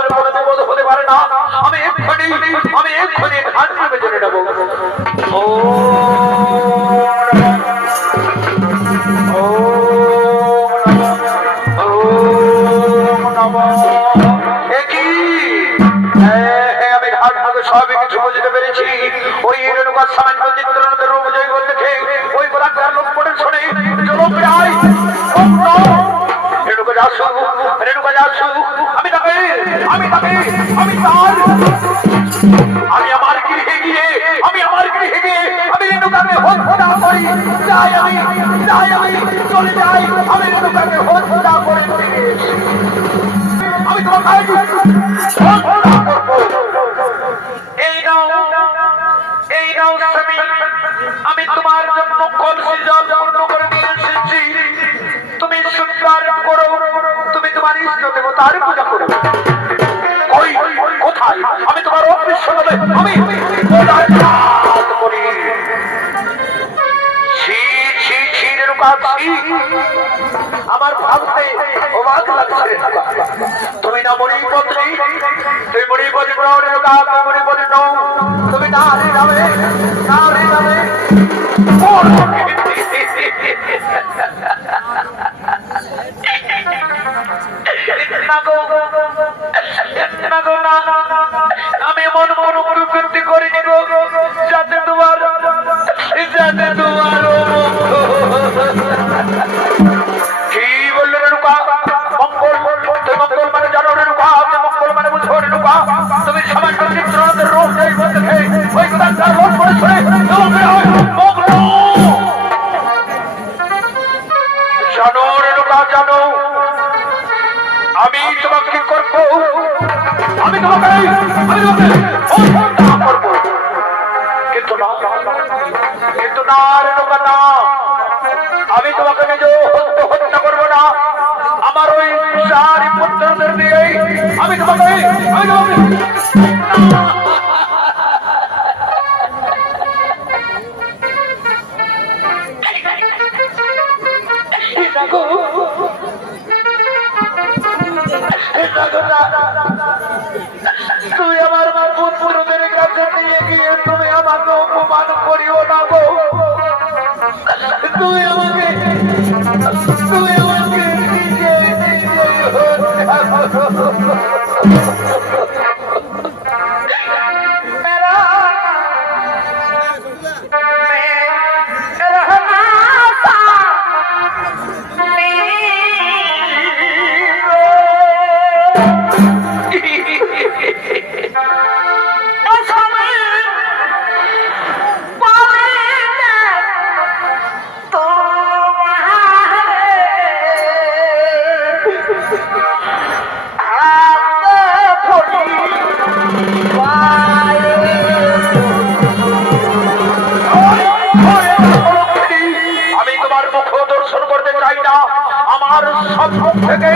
আর কোনো বিপদ হতে পারে না। আমি এক্ষুনি ধান নেমে চলে নেব। ও সবই কিছু বুঝতে পেরেছি। ওই রেণুকার সামান্য চিত্রনাথের রূপ জয় বলতে ওই গোলাকার লোক পড়ে শোনে রেণুকা যাসু আমি আমার গৃহে গিয়ে আমি রেণুকাকে হত্যা করি। যাই আমি চলে যাই। আমি রেণুকাকে হত্যা করে আমি তোমাকে আমি তোমার জন্য কলসি জল পূর্ণ করে নিয়ে এসেছি। তুমি স্বীকার করো, তুমি তোমার ইষ্ট দেবতার পূজা করো। কোথায়? আমি তোমার অদৃশ্যভাবে আমি করি। আমার ভাবতে অবাক লাগছে। তুমি না মণিপত্রী, তুমি মণিপতি মণিপতি নও। তুমি না যাবে আমি এমন প্রকৃতি করে দিব যাতে তোমার কি বললো রেণুকা? মঙ্গল মানে জানো রেণুকা, মঙ্গল মানে বুঝো রেণুকা। তুমি সামান্য চিত্রনাথের রূপ যাই বলতে ওই কথার রূপ করে শুনে জানো রেণুকা, জানো আমি তোমাকে করবো। আমি তোমাকে করবো, কিন্তু না রেণুকা না। আমি তোমাকে নিজে হত্যা করবো না। আমার ওই চারি পুত্রদের দিয়ে আমি তোমাকে তুই আমার পুত্রদের কাছে নিয়ে গিয়ে তুমি আমাকে অপমান করিও না গো। তুই আমাকে আমার সব থেকে